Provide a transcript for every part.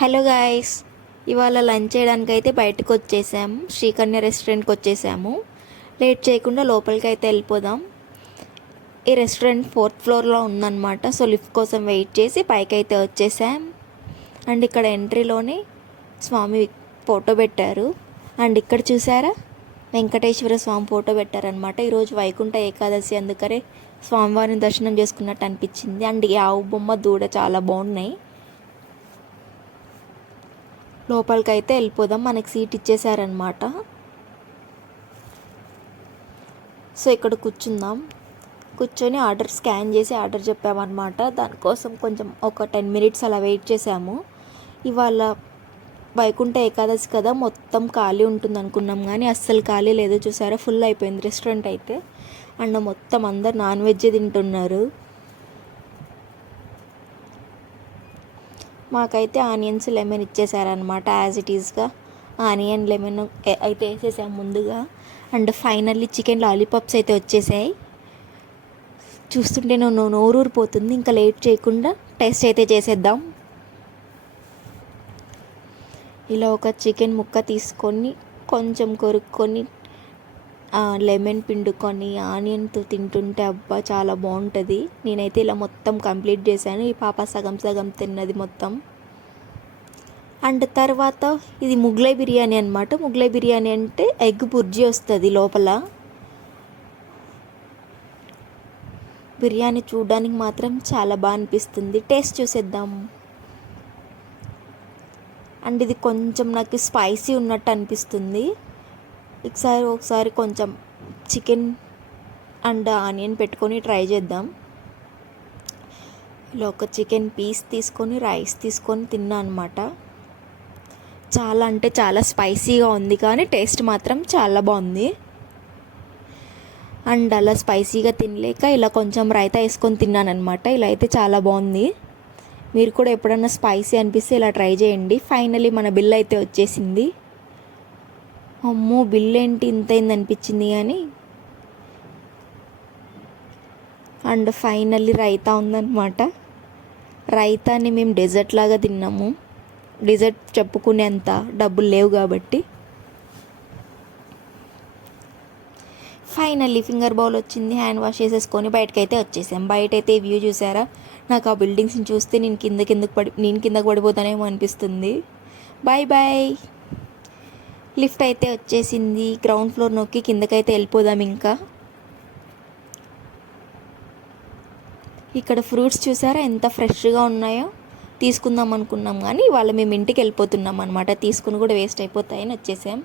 Hello guys, ఇవాళ lunch చేయడానికి అయితే బయటకు వచ్చేసాము. శ్రీకన్య రెస్టారెంట్కి వచ్చేసాము. లేట్ చేయకుండా లోపలికి అయితే వెళ్ళిపోదాం. ఈ రెస్టారెంట్ 4th ఫ్లోర్లో ఉందన్నమాట. సో లిఫ్ట్ కోసం వెయిట్ చేసి పైకి అయితే వచ్చేసాం. అండ్ ఇక్కడ ఎంట్రీలోనే స్వామి ఫోటో పెట్టారు. అండ్ ఇక్కడ చూసారా, వెంకటేశ్వర స్వామి ఫోటో పెట్టారనమాట. ఈరోజు వైకుంఠ ఏకాదశి, అందుకనే స్వామివారిని దర్శనం చేసుకున్నట్టు అనిపించింది. అండ్ ఈ ఆవు బొమ్మ దూడ చాలా బాగున్నాయి. లోపలికి అయితే వెళ్ళిపోదాం. మనకి సీట్ ఇచ్చేసారనమాట. సో ఇక్కడ కూర్చొని ఆర్డర్ స్కాన్ చేసి ఆర్డర్ చెప్పామన్నమాట. దానికోసం కొంచెం ఒక 10 minutes అలా వెయిట్ చేసాము. ఇవాళ వైకుంఠ ఏకాదశి కదా, మొత్తం ఖాళీ ఉంటుంది అనుకున్నాం, కానీ అస్సలు ఖాళీ లేదు. చూసారా, ఫుల్ అయిపోయింది రెస్టారెంట్ అయితే. అండ్ మొత్తం అందరు నాన్ వెజ్ తింటున్నారు. మాకైతే ఆనియన్స్ లెమన్ ఇచ్చేసారనమాట. యాజ్ ఇట్ ఈస్గా ఆనియన్ లెమన్ అయితే వేసేసాం ముందుగా. అండ్ ఫైనల్లీ చికెన్ లాలీపాప్స్ అయితే వచ్చేసాయి. చూస్తుంటే నోరూరిపోతుంది. ఇంకా లేట్ చేయకుండా టేస్ట్ అయితే చేసేద్దాం. ఇలా ఒక చికెన్ ముక్క తీసుకొని కొంచెం కొరుక్కొని లెమన్ పిండుకొని ఆనియన్తో తింటుంటే అబ్బా చాలా బాగుంటుంది. నేనైతే ఇలా మొత్తం కంప్లీట్ చేశాను. ఈ పాప సగం సగం తిన్నది మొత్తం. అండ్ తర్వాత ఇది ముగ్లై బిర్యానీ అనమాట. ముగ్లై బిర్యానీ అంటే ఎగ్ బుర్జీ వస్తుంది లోపల. బిర్యానీ చూడడానికి మాత్రం చాలా బాగా అనిపిస్తుంది. టేస్ట్ చూసేద్దాం. అండ్ ఇది కొంచెం నాకు స్పైసీ ఉన్నట్టు అనిపిస్తుంది. ఒకసారి కొంచెం చికెన్ అండ్ ఆనియన్ పెట్టుకొని ట్రై చేద్దాం. ఇలా ఒక చికెన్ పీస్ తీసుకొని రైస్ తీసుకొని తిన్నా అనమాట. చాలా అంటే చాలా స్పైసీగా ఉంది, కానీ టేస్ట్ మాత్రం చాలా బాగుంది. అండ్ అలా స్పైసీగా తినలేక ఇలా కొంచెం రైతా వేసుకొని తిన్నాను అనమాట. ఇలా అయితే చాలా బాగుంది. మీరు కూడా ఎప్పుడన్నా స్పైసీ అనిపిస్తే ఇలా ట్రై చేయండి. ఫైనలీ మన బిల్ అయితే వచ్చేసింది. అమ్మో, బిల్ ఏంటి ఇంత అయింది అనిపించింది కానీ. అండ్ ఫైనల్లీ రైతా ఉందన్నమాట. రైతాని మేము డెజర్ట్ లాగా తిన్నాము. డెజర్ట్ చెప్పుకునేంత డబ్బులు లేవు కాబట్టి. ఫైనల్లీ ఫింగర్ బౌల్ వచ్చింది. హ్యాండ్ వాష్ చేసేసుకొని బయటకైతే వచ్చేసాం. బయట అయితే వ్యూ చూసారా, నాకు ఆ బిల్డింగ్స్ని చూస్తే నేను కిందకు పడిపోతానేమో అనిపిస్తుంది. Bye bye. లిఫ్ట్ అయితే వచ్చేసింది. గ్రౌండ్ ఫ్లోర్ నొక్కి కిందకైతే వెళ్ళిపోదాం. ఇంకా ఇక్కడ ఫ్రూట్స్ చూసారా ఎంత ఫ్రెష్గా ఉన్నాయో. తీసుకుందాం అనుకున్నాం, కానీ ఇవాళ మేము ఇంటికి వెళ్ళిపోతున్నాం అనమాట. తీసుకుని కూడా వేస్ట్ అయిపోతాయని వచ్చేసాం.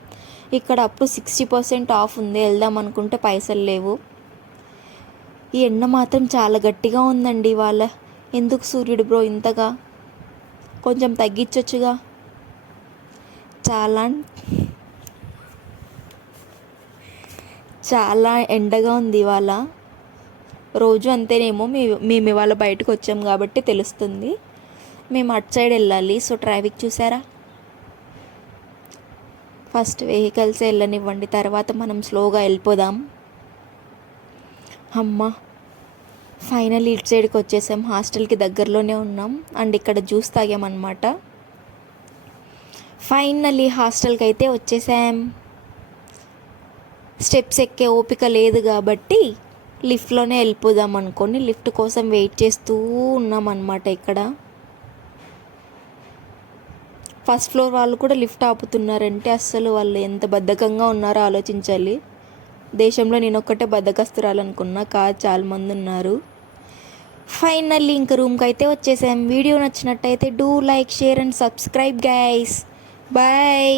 ఇక్కడ అప్పుడు 60% ఆఫ్ ఉంది. వెళ్దాం అనుకుంటే పైసలు లేవు. ఈ ఎండ మాత్రం చాలా గట్టిగా ఉందండి ఇవాళ. ఎందుకు సూర్యుడు బ్రో ఇంతగా? కొంచెం తగ్గించొచ్చుగా. చాలా ఎండగా ఉంది ఇవాళ. రోజు అంతేనేమో. మేము ఇవాళ బయటకు వచ్చాం కాబట్టి తెలుస్తుంది. మేము అటు సైడ్ వెళ్ళాలి. సో ట్రాఫిక్ చూసారా, ఫస్ట్ వెహికల్స్ వెళ్ళనివ్వండి, తర్వాత మనం స్లోగా వెళ్ళిపోదాం. అమ్మ, ఫైనల్ ఇటు సైడ్కి వచ్చేసాం. హాస్టల్కి దగ్గరలోనే ఉన్నాం. అండ్ ఇక్కడ జ్యూస్ తాగామన్నమాట. ఫైనల్లీ హాస్టల్కి అయితే వచ్చేసాం. స్టెప్స్ ఎక్కే ఓపిక లేదు కాబట్టి లిఫ్ట్లోనే వెళ్ళిపోదాం అనుకొని లిఫ్ట్ కోసం వెయిట్ చేస్తూ ఉన్నామన్నమాట. ఇక్కడ ఫస్ట్ ఫ్లోర్ వాళ్ళు కూడా లిఫ్ట్ ఆపుతున్నారంటే అస్సలు వాళ్ళు ఎంత బద్ధకంగా ఉన్నారో ఆలోచించాలి. దేశంలో నేను ఒక్కటే బద్ధకస్తురాలనుకున్నా, కాదు చాలామంది ఉన్నారు. ఫైనల్లీ ఇంక రూమ్కి అయితే వచ్చేసాం. వీడియో నచ్చినట్టయితే do like, share and subscribe guys. Bye.